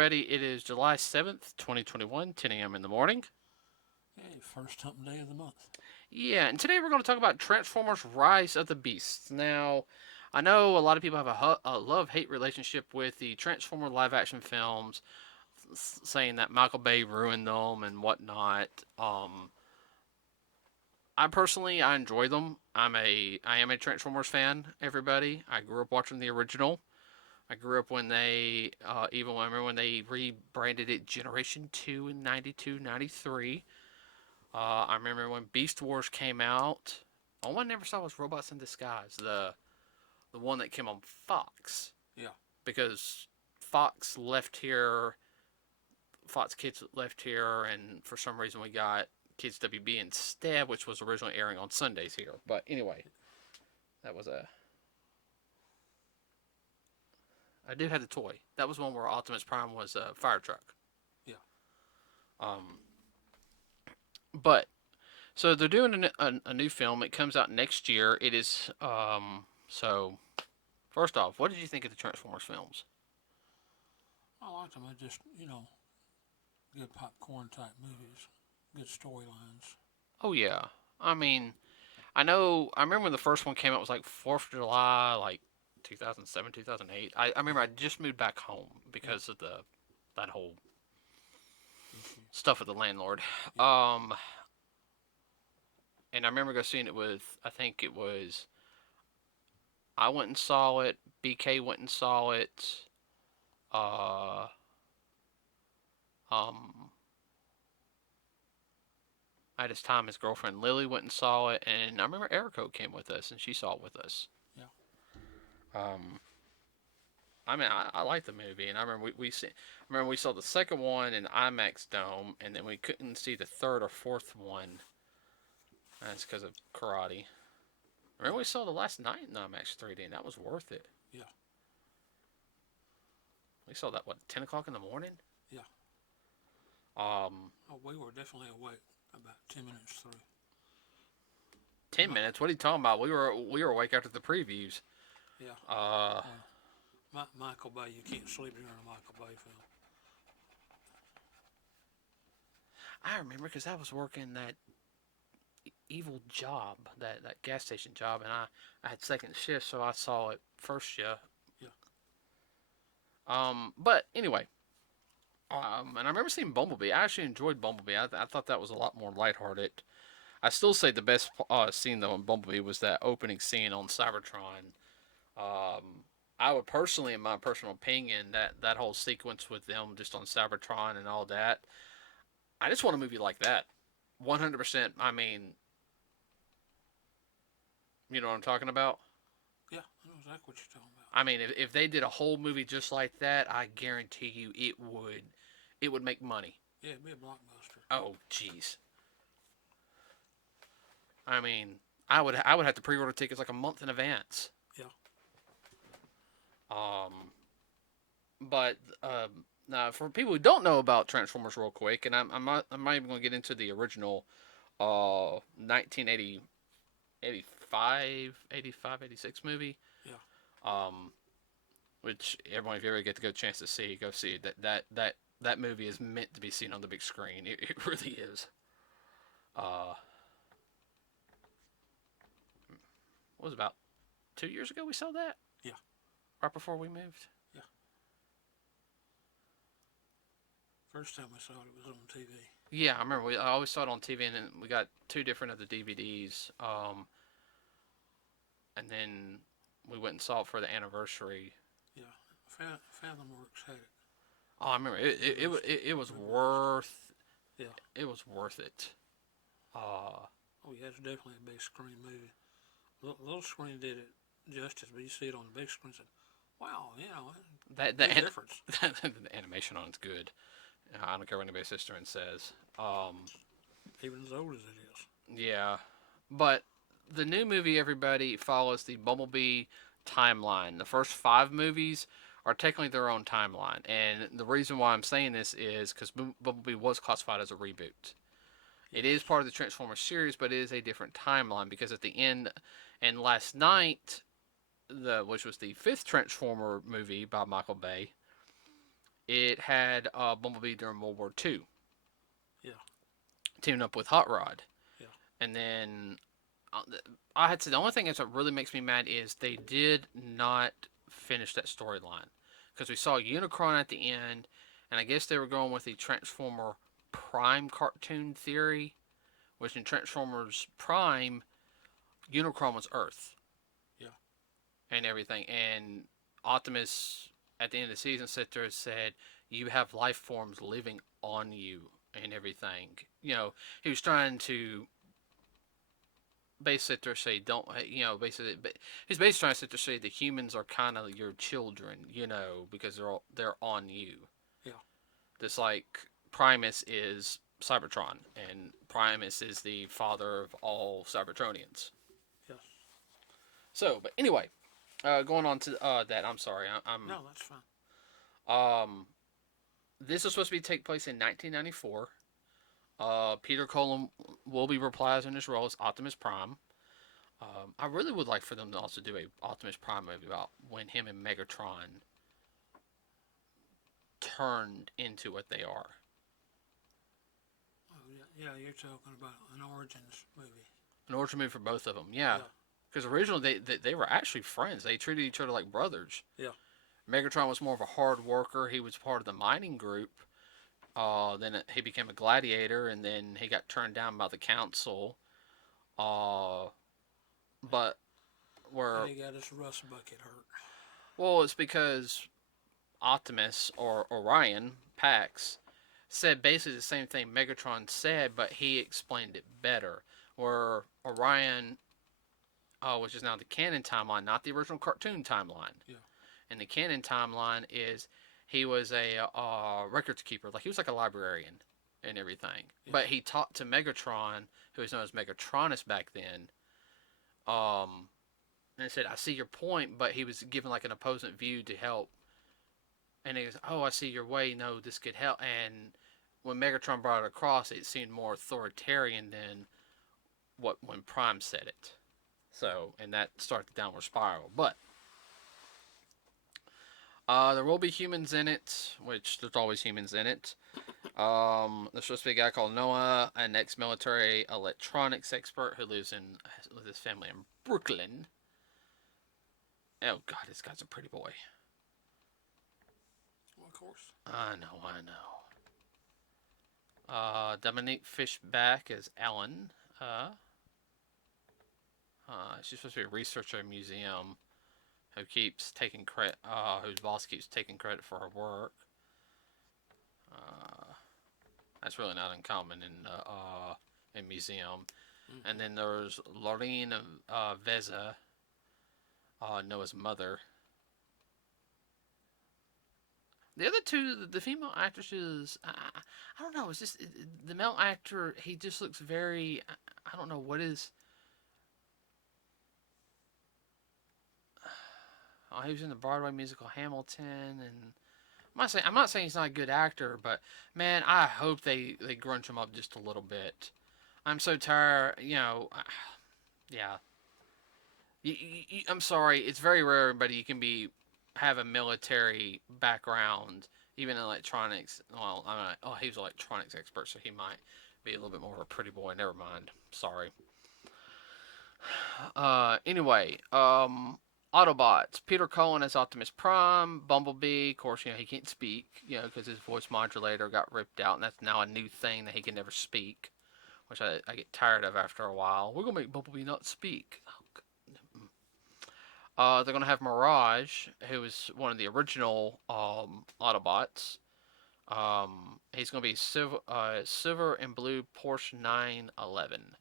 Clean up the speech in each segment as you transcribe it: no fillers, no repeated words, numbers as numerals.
everybody. It is July 7th, 2021, 10 a.m. in the morning. Hey, first hump day of the month. Yeah, and today we're going to talk about Transformers Rise of the Beasts. Now, I know a lot of people have a love hate relationship with the Transformer live action films, saying that Michael Bay ruined them and whatnot. I personally, I enjoy them. I am a Transformers fan, everybody. I grew up watching the original. I grew up when they, even when I remember when they rebranded it Generation 2 in 92, 93. I remember when Beast Wars came out. All I never saw was Robots in Disguise, the one that came on Fox. Yeah. Because Fox left here, Fox Kids left here, and for some reason we got Kids WB instead, which was originally airing on Sundays here. But anyway, that was a. I do have the toy. That was one where Optimus Prime was a fire truck. Yeah. Um, but so they're doing a new film. It comes out next year. It is so. First off, what did you think of the Transformers films? I like them. They're just, good popcorn type movies, good storylines. Oh yeah, I mean, I know. I remember when the first one came out, it was like 4th of July, like 2007, 2008. I remember I just moved back home Yeah. because of the that whole Issue. stuff with the landlord. Yeah. And I remember go seeing it with. I think it was. I went and saw it. BK went and saw it. Uh, um, at his time, his girlfriend Lily went and saw it, and I remember Erico came with us, and she saw it with us. Yeah. Um, I mean, I like the movie, and I remember I remember we saw the second one in IMAX Dome, and then we couldn't see the third or fourth one. That's because of karate. I remember we saw the last night in IMAX 3D, and that was worth it. Yeah. We saw that what 10 o'clock in the morning. Yeah. Um, Oh, we were definitely awake about 10 minutes through. 10 minutes. What are you talking about? We were awake after the previews. Yeah. Uh, Michael Bay, you can't sleep during a Michael Bay film. I remember because I was working that evil job, that gas station job, and I had second shift, so I saw it first shift. Yeah. But anyway, and I remember seeing Bumblebee. I actually enjoyed Bumblebee. I thought that was a lot more lighthearted. I still say the best scene though in Bumblebee was that opening scene on Cybertron. Um, I would personally, in my personal opinion, that whole sequence with them just on Cybertron and all that. I just want a movie like that. 100%. I mean, you know what I'm talking about? Yeah, I know exactly what you're talking about. I mean, if they did a whole movie just like that, I guarantee you it would make money. Yeah, it'd be a blockbuster. Oh, jeez. I mean, I would have to pre-order tickets like a month in advance. Yeah. Um, but now for people who don't know about Transformers, real quick, and I'm not even going to get into the original 1980 85, 86 movie. Yeah. Um, which everyone, if you ever get to go chance to see, go see it. That movie is meant to be seen on the big screen. It really is. Uh, what was it, about 2 years ago we saw that? Yeah. Right before we moved. Yeah. First time I saw it, it was on TV. Yeah, I remember. I always saw it on TV, and then we got two different of the DVDs. And then we went and saw it for the anniversary. Yeah. Fathomworks had it. Oh, I remember. It was worth. Yeah. It was worth it. Oh yeah, it's definitely a big screen movie. Little screen did it justice, but you see it on the big screen and said, wow, that big difference. the animation on it's good. I don't care what anybody sits there and says. Even as old as it is. Yeah, but the new movie, everybody, follows the Bumblebee timeline. The first 5 movies are technically their own timeline, and the reason why I'm saying this is because Bumblebee was classified as a reboot. It is part of the Transformers series, but it is a different timeline because at the end, and last night, which was the 5th Transformer movie by Michael Bay, it had Bumblebee during World War II, Yeah. teaming up with Hot Rod. Yeah. And then uh, I had to say the only thing that really makes me mad is they did not finish that storyline because we saw Unicron at the end, and I guess they were going with the Transformer Prime cartoon theory, which in Transformers Prime, Unicron was Earth. Yeah. And everything, and Optimus at the end of the season sat there and said, "You have life forms living on you and everything." He was trying to basically sit there and say, "Don't," basically, but he's basically trying to sit there and say the humans are kind of your children, because they're on you. Yeah. Just like Primus is Cybertron, and Primus is the father of all Cybertronians. Yes. So, but anyway, going on to that. I'm sorry. I'm No, that's fine. um. This is supposed to be take place in 1994. Peter Cullen will be reprising his role as Optimus Prime. I really would like for them to also do a Optimus Prime movie about when him and Megatron turned into what they are. Oh, yeah, yeah, you're talking about an Origins movie. An origin movie for both of them, yeah. Yeah. Because originally they were actually friends. They treated each other like brothers. Yeah. Megatron was more of a hard worker. He was part of the mining group. Then he became a gladiator, and then he got turned down by the council. But where And he got his rust bucket hurt. well, it's because Optimus or Orion Pax said basically the same thing Megatron said, but he explained it better. Where Orion, which is now the canon timeline, not the original cartoon timeline. Yeah. And the canon timeline is he was a records keeper, like he was like a librarian and everything. Yeah. But he taught to Megatron, who was known as Megatronus back then. And he said, "I see your point," but he was given like an opposing view to help. And he goes, "Oh, I see your way. No, this could help." And when Megatron brought it across, it seemed more authoritarian than what when Prime said it. So, and that started the downward spiral. But there will be humans in it, which there's always humans in it. There's supposed to be a guy called Noah, an ex-military electronics expert who lives with his family in Brooklyn. Oh God, this guy's a pretty boy. Well, of course. I know. Dominique Fishback is Ellen. She's supposed to be a researcher at a museum who keeps taking credit, whose boss keeps taking credit for her work. That's really not uncommon in museum. Mm-hmm. And then there's Lorene Veza, Noah's mother. The other two, the female actresses, I don't know. It's just the male actor. He just looks very. I don't know what is. Oh, he was in the Broadway musical Hamilton, and I'm not saying he's not a good actor, but man, I hope they grunge him up just a little bit. I'm so tired. Yeah. I'm sorry. It's very rare, but you can have a military background, even in electronics. Well, he was an electronics expert, so he might be a little bit more of a pretty boy. Never mind. Sorry. Anyway, Autobots. Peter Cullen as Optimus Prime. Bumblebee, of course, he can't speak, because his voice modulator got ripped out, and that's now a new thing that he can never speak, which I get tired of after a while. We're going to make Bumblebee not speak. They're going to have Mirage, who is one of the original Autobots. He's going to be silver and blue Porsche 911.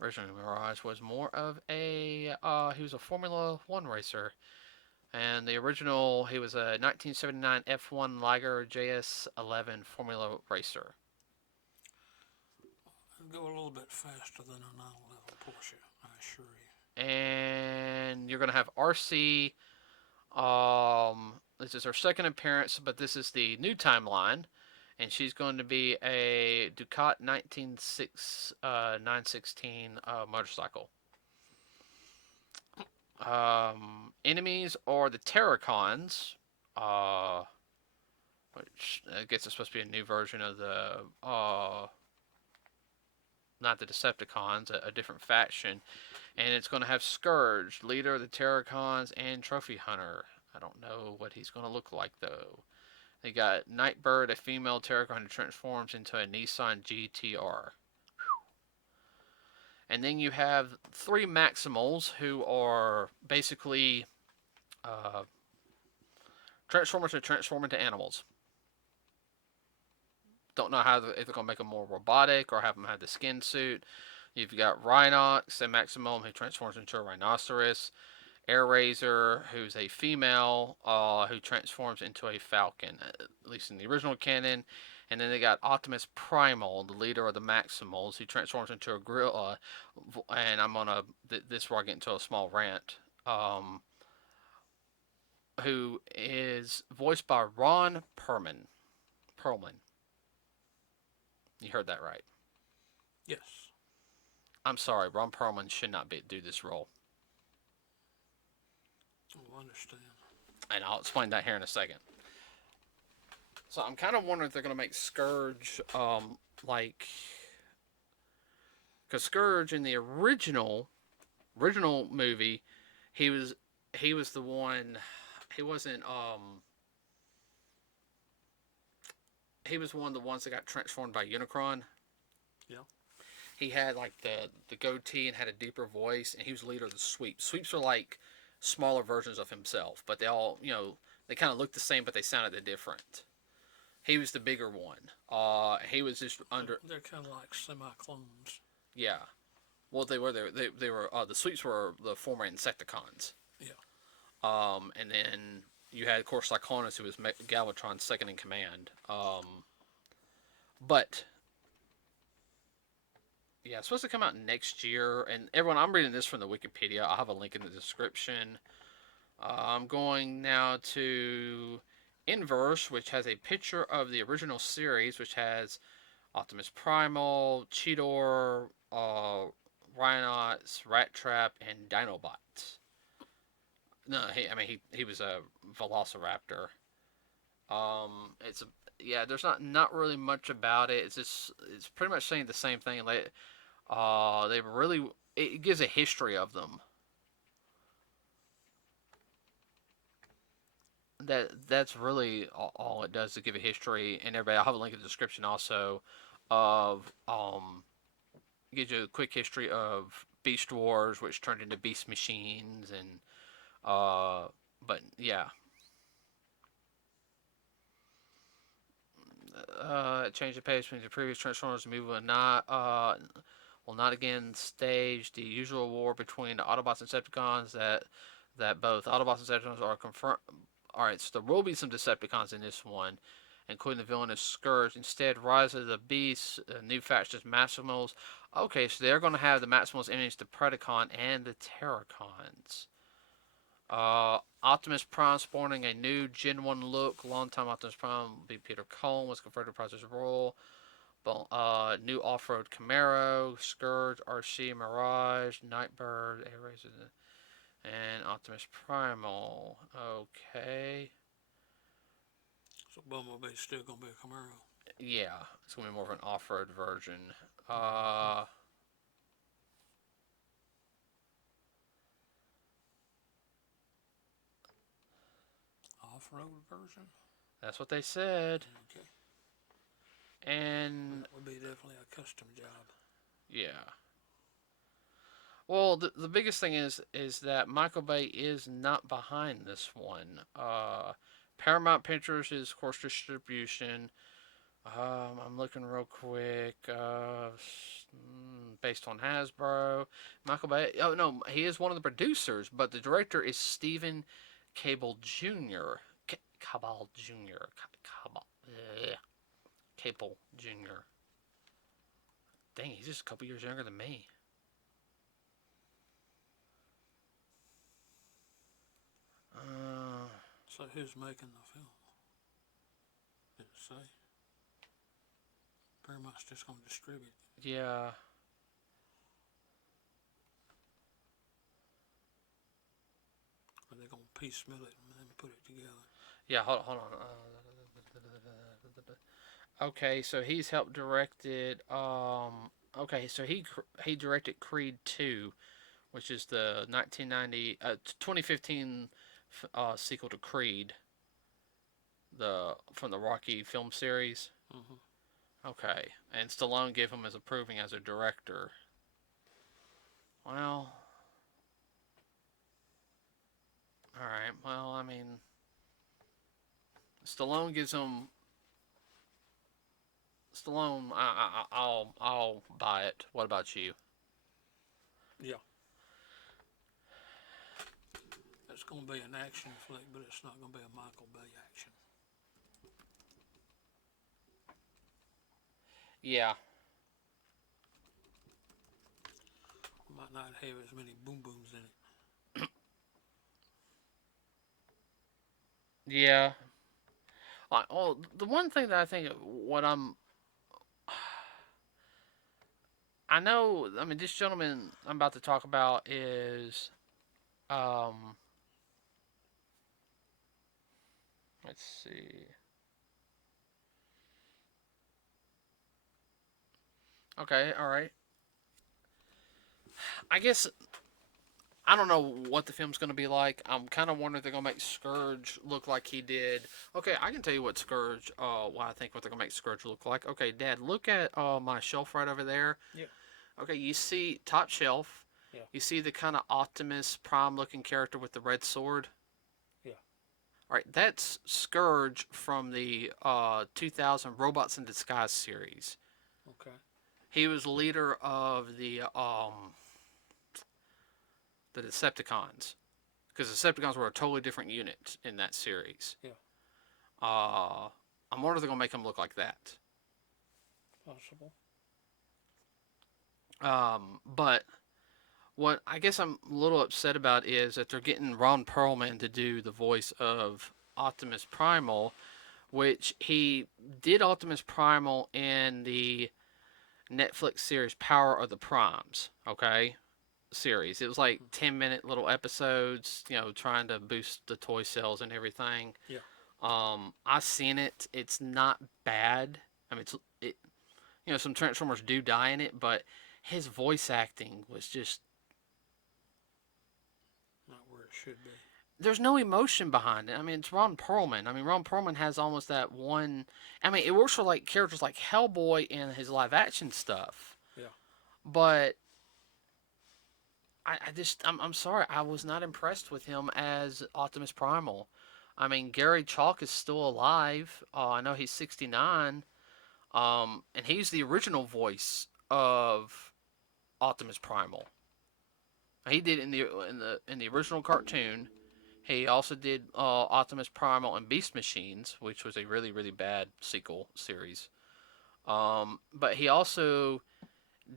Originally, Mirage was more of he was a Formula One racer. And the original, he was a 1979 F1 Liger JS11 Formula racer. Go a little bit faster than a 911 Porsche, I assure you. And you're going to have RC. This is her second appearance, but this is the new timeline. And she's going to be a Ducat 916 motorcycle. Enemies are the Terracons, uh, which I guess it's supposed to be a new version of the not the Decepticons, a different faction, and it's going to have Scourge, leader of the Terracons, and Trophy Hunter. I don't know what he's going to look like though. They got Nightbird, a female Terracon who transforms into a Nissan GTR. And then you have three Maximals who are basically uh, Transformers who transform into animals. Don't know how if they're going to make them more robotic or have them have the skin suit. You've got Rhinox, a Maximum who transforms into a rhinoceros. Air Razor, who's a female who transforms into a falcon, at least in the original canon. And then they got Optimus Primal, the leader of the Maximals, who transforms into a gorilla. And I'm on a this where I get into a small rant. Who is voiced by Ron Perlman. Perlman. You heard that right. Yes. I'm sorry, Ron Perlman should not do this role. I understand. And I'll explain that here in a second. So I'm kind of wondering if they're going to make Scourge like, because Scourge in the original movie, he was the one. He wasn't he was one of the ones that got transformed by Unicron. Yeah. He had like the goatee and had a deeper voice, and he was the leader of the Sweeps. Sweeps are like smaller versions of himself, but they all they kind of looked the same, but they sounded different. He was the bigger one. He was just under. They're kind of like semi-clones. Yeah. Well, they were they were the Sweeps were the former Insecticons. Yeah. And then you had, of course, Cyclonus, who was Galvatron's second in command. But yeah, it's supposed to come out next year. And everyone, I'm reading this from the Wikipedia. I'll have a link in the description. I'm going now to Inverse, which has a picture of the original series, which has Optimus Primal, Cheetor, Rhinox, Rat Trap, and Dinobot. No, he was a Velociraptor. It's a yeah. There's not really much about it. It's pretty much saying the same thing. They really it gives a history of them. That's really all it does to give a history. And everybody, I'll have a link in the description also of gives you a quick history of Beast Wars, which turned into Beast Machines, and but yeah, change the pace between the previous Transformers movie will not again stage the usual war between the Autobots and Decepticons that both Autobots and Decepticons are confirmed. All right, so there will be some Decepticons in this one, including the villainous Scourge. Instead, Rise of the Beasts, new factions, Maximals. Okay, so they're going to have the Maximals enemies, the Predacon and the Terracons. Optimus Prime sporting a new Gen 1 look. Longtime Optimus Prime will be Peter Cullen, was converted to Process role. New off-road Camaro, Scourge, RC, Mirage, Nightbird, Air Racer, and Optimus Primal. Okay. So Bumblebee's still gonna be a Camaro. Yeah, it's gonna be more of an off-road version. Off-road version. That's what they said. Okay. And that would be definitely a custom job. Yeah. Well, the biggest thing is that Michael Bay is not behind this one. Paramount Pictures is, of course, distribution. I'm looking real quick. Based on Hasbro. Michael Bay. Oh, no, he is one of the producers, but the director is Stephen Cable Jr. Cabal Jr. Cable Jr. Dang, he's just a couple years younger than me. So who's making the film? Did it say? Paramount's just gonna distribute it. Yeah. piecemeal it and then put it together. Yeah, hold on. Okay, so he's helped directed. Okay, so he directed Creed 2, which is the 2015 sequel to Creed, the from the Rocky film series. Mm-hmm. Okay, and Stallone gave him as approving as a director. Well, all right. Well, I mean, Stallone gives him Stallone. I'll buy it. What about you? Yeah. It's going to be an action flick, but it's not going to be a Michael Bay action. Yeah. Might not have as many boom booms in it. Yeah. Oh, the one thing that I think what I know. I mean, this gentleman I'm about to talk about is um. Let's see. Okay. All right. I guess I don't know what the film's going to be like. I'm kind of wondering if they're going to make Scourge look like he did. Okay, I can tell you what Scourge. What I think what they're going to make Scourge look like. Okay, Dad, look at my shelf right over there. Yeah. Okay, you see top shelf. Yeah. You see the kind of Optimus Prime looking character with the red sword. Yeah. All right, that's Scourge from the 2000 Robots in Disguise series. Okay. He was leader of the Decepticons, because the Decepticons were a totally different unit in that series. Yeah. I'm wondering if they're gonna make him look like that. Possible. But what I guess I'm a little upset about is that they're getting Ron Perlman to do the voice of Optimus Primal, which he did Optimus Primal in the Netflix series Power of the Primes. Okay, series. It was like 10-minute little episodes, trying to boost the toy sales and everything. Yeah. I've seen it. It's not bad. I mean, some Transformers do die in it, but his voice acting was just not where it should be. There's no emotion behind it. I mean, it's Ron Perlman. I mean, Ron Perlman has almost that one. I mean, it works for like characters like Hellboy in his live action stuff. Yeah. But I'm sorry, I was not impressed with him as Optimus Primal. I mean, Gary Chalk is still alive. I know he's 69. And he's the original voice of Optimus Primal. He did in the original cartoon. He also did Optimus Primal and Beast Machines, which was a really, really bad sequel series. But he also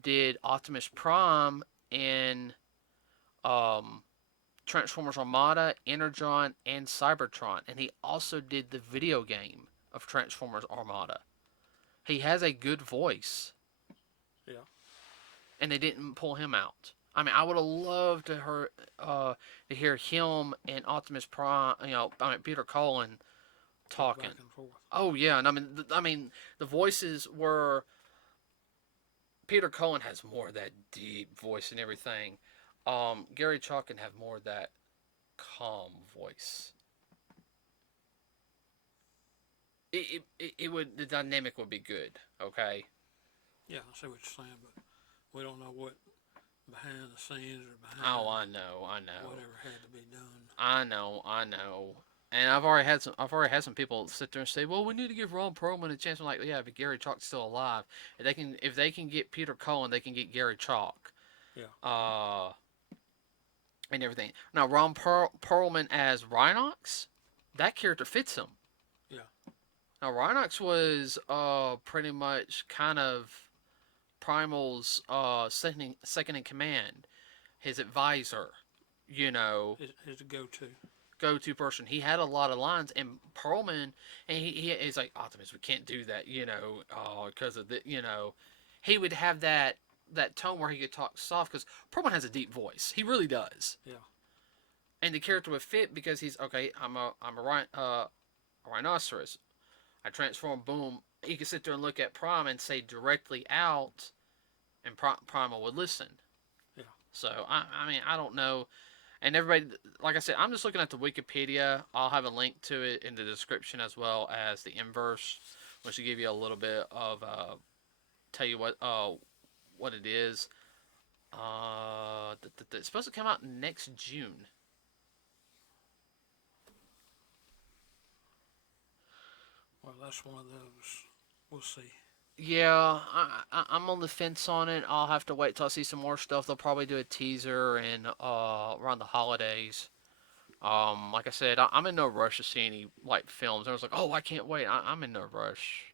did Optimus Prime in Transformers Armada, Energon, and Cybertron. And he also did the video game of Transformers Armada. He has a good voice. Yeah. And they didn't pull him out. I mean, I would have loved to hear him and Optimus Prime, Peter Cullen talking. Back and forth. Oh yeah, and I mean, the voices were. Peter Cullen has more of that deep voice and everything. Gary Chalk can have more of that calm voice. It would, the dynamic would be good. Okay. Yeah, I see what you're saying, but we don't know what behind the scenes or behind. Oh, I know. Whatever had to be done. I know. And I've already had some people sit there and say, "Well, we need to give Ron Perlman a chance." I'm like, "Yeah, but Gary Chalk's still alive. If they can get Peter Cullen, they can get Gary Chalk." Yeah. And everything. Now, Ron Perlman as Rhinox, that character fits him. Yeah. Now, Rhinox was pretty much kind of Primal's second in command, his advisor. His go-to person. He had a lot of lines, and Perlman, and he's like, Optimus, we can't do that, because of the, he would have that tone where he could talk soft, because Perlman has a deep voice. He really does. Yeah. and the character would fit because he's okay. I'm a rhinoceros. I transform. Boom. He could sit there and look at Prime and say directly out, and Primal would listen. Yeah. So I mean, I don't know. And everybody, like I said, I'm just looking at the Wikipedia. I'll have a link to it in the description as well as the inverse, which will give you a little bit of tell you what it is. It's supposed to come out next June. Well, that's one of those. We'll see. Yeah, I'm on the fence on it. I'll have to wait till I see some more stuff. They'll probably do a teaser and around the holidays. Like I said, I'm in no rush to see any like films. I was like, oh, I can't wait. I'm in no rush.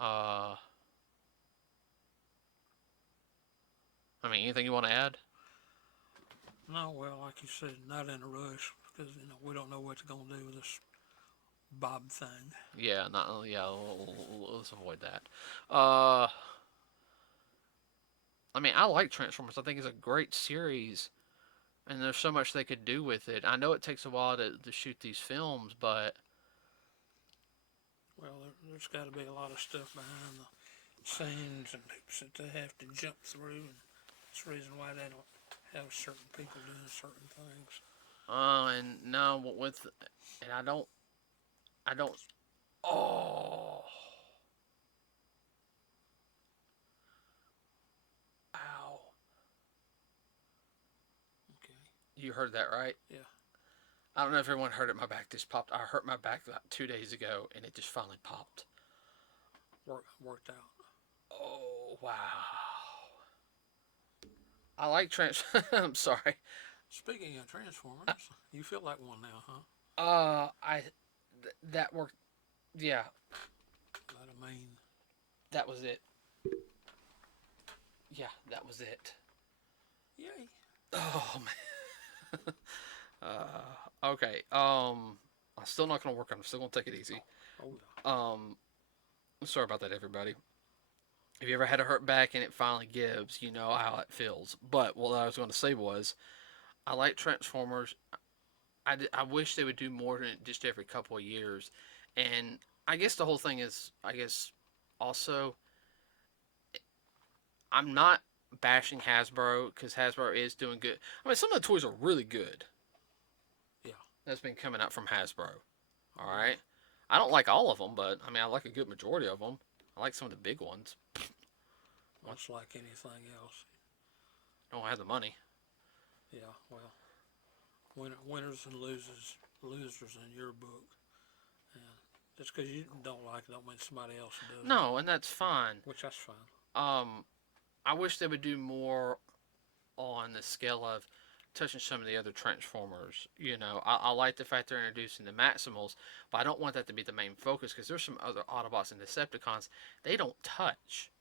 Uh, I mean, anything you want to add? No, well, like you said, not in a rush because we don't know what they're gonna do with this Bob thing. Yeah, not yeah. Let's avoid that. Uh, I mean, I like Transformers. I think it's a great series, and there's so much they could do with it. I know it takes a while to shoot these films, but Well, there's got to be a lot of stuff behind the scenes and hoops that they have to jump through, and that's the reason why they don't have certain people doing certain things. and no, with and I don't. Oh, ow! Okay. You heard that right? Yeah. I don't know if everyone heard it. My back just popped. I hurt my back about 2 days ago, and it just finally popped. Worked out. Oh wow! I like trans. I'm sorry. Speaking of Transformers, you feel like one now, huh? That worked. Yeah, But I mean, that was it. Yeah, that was it. yay. Oh man. Okay. I'm still not gonna work on it. I'm still gonna take it easy. Oh yeah. Sorry about that, everybody. If you ever had a hurt back and it finally gives, you know how it feels. But what I was going to say was, I like Transformers. I wish they would do more than just every couple of years. And I guess the whole thing is, I guess, also, I'm not bashing Hasbro because Hasbro is doing good. I mean, some of the toys are really good. Yeah. That's been coming out from Hasbro. All right. I don't like all of them, but I mean, I like a good majority of them. I like some of the big ones. Much like anything else. I don't have the money. Yeah. Well, winners and losers in your book. And just because you don't like it, don't mean somebody else does. No, and that's fine. Which that's fine. Um, I wish they would do more on the scale of touching some of the other Transformers. You know, I like the fact they're introducing the Maximals, but I don't want that to be the main focus because there's some other Autobots and Decepticons they don't touch.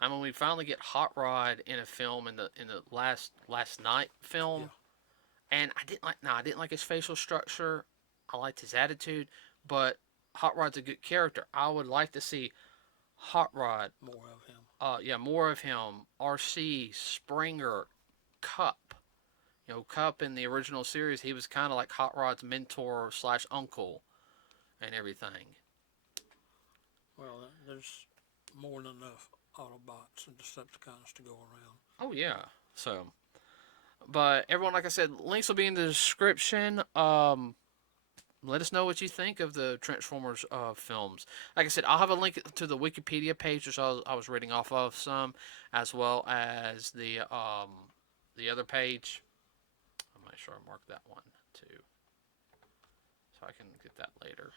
I mean, we finally get Hot Rod in a film in the last night film, and I didn't like his facial structure. I liked his attitude, but Hot Rod's a good character. I would like to see Hot Rod. More of him. Yeah, more of him. RC, Springer, Cup. You know, Cup in the original series, he was kind of like Hot Rod's mentor slash uncle, and everything. Well, there's more than enough Autobots and Decepticons to go around. Oh yeah. So, but everyone, like I said, links will be in the description. Let us know what you think of the Transformers films. Like I said, I'll have a link to the Wikipedia page, which I was reading off of some, as well as the other page. I'll make sure I mark that one too, so I can get that later.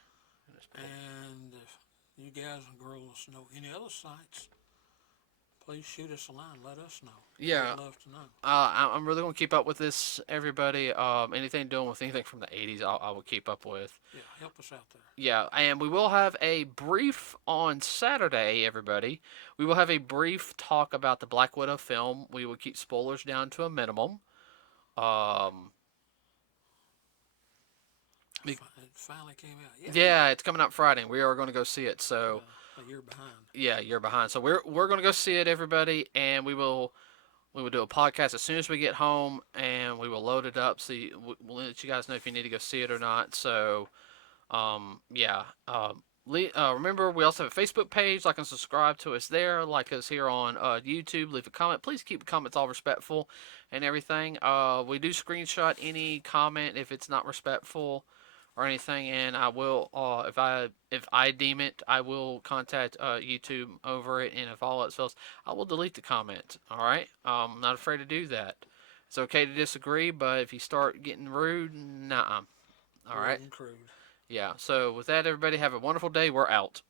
And if you guys and girls know any other sites, please shoot us a line. Let us know. Yeah. We'd love to know. I'm really going to keep up with this, everybody. Anything doing with anything from the 80s, I will keep up with. Yeah, help us out there. Yeah, and we will have a brief on Saturday, everybody. We will have a brief talk about the Black Widow film. We will keep spoilers down to a minimum. It finally came out. Yeah, it's coming out Friday. We are going to go see it. So a year behind. Yeah, you're behind. So we're going to go see it, everybody, and we will We will do a podcast as soon as we get home, and we will load it up. See, we'll let you guys know if you need to go see it or not. So, yeah. Remember, we also have a Facebook page. Like and subscribe to us there. Like us here on YouTube. Leave a comment. Please keep the comments all respectful and everything. We do screenshot any comment if it's not respectful or anything, and I will, if I deem it, I will contact YouTube over it, and if all else fails, I will delete the comment. All right, I'm not afraid to do that. It's okay to disagree, but if you start getting rude, nah. All Rude right, and crude. yeah. So with that, everybody have a wonderful day. We're out.